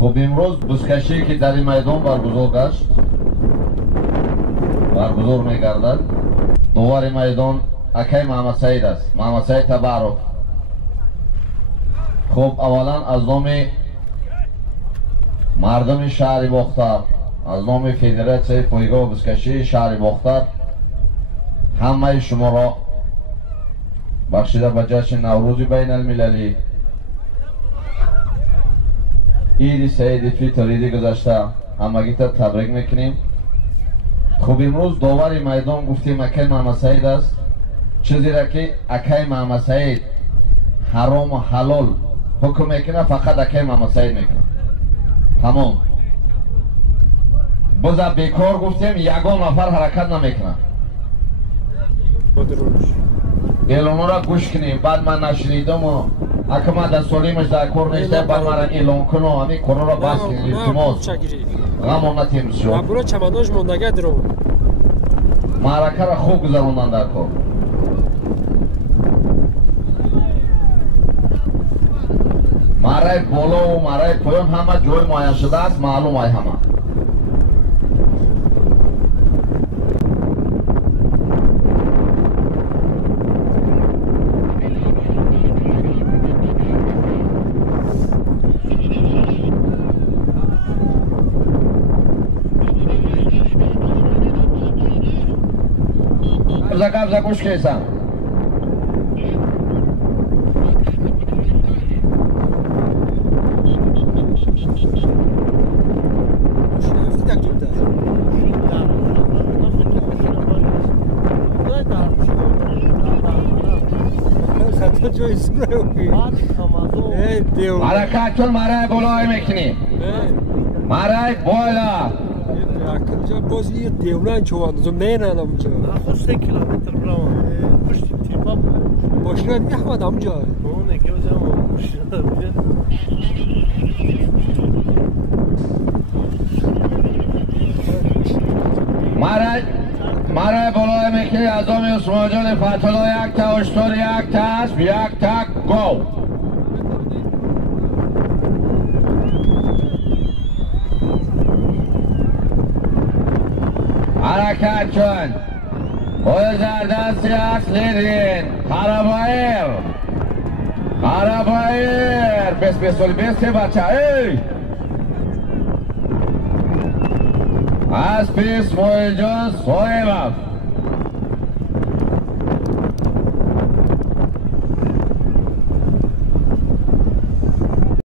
خب امروز بزکشی که در این میدان برگزار گشت برگزار میگردد. دوار میدان اکای محمد سعید است، محمد سعید تبارک. خب اولا از نام مردم شهر باختر، از نام فدراسیون پایگاه بزکشی شهر باختر همه شما را بخشیده به جشن نوروز بین المللی عید سعید فطر عید گذشته همگی تا تبریک میکنیم. خب امروز داور میدان گفتیم اکای محمد سعید است، چیزی را که اکای محمد سعید حرام و حلال حکم میکنه فقط اکای محمد سعید میکنه. تمام. بذار بیکار گفتیم یگان نفر حرکت نمیکنه. اعلان را گوش کنیم. بعد من نشنیدم و اگه من دستوریمش در کار نیسته بعد من اعلان کنم همین کار را بس کنیم. التماس غم نتیم شد. برو چمدانش موندگه درو. معرکه را خوب گذروندن در کار. مرای بالا و مرای پایین همه جای معین شده است، معلوم های همه. قبضه گوش کیسم. حرکت کن مرای بالای میکنی. مرای بالا. باز یه دیولان چوان زو میرن اونجا. خود 3 کیلومتر برام. پشت تیپا ماشین میخواد اونجا. اون که اونجا ماشین بیاد. مرای بالای میکنی از آمی عثمان جان فتح‌الله یک تا اشتر یک تا اسب یک تا گو. حرکت کن. باید در دستی اصلی دین خرابایر بس بچه ای از پیس موی جان صاحب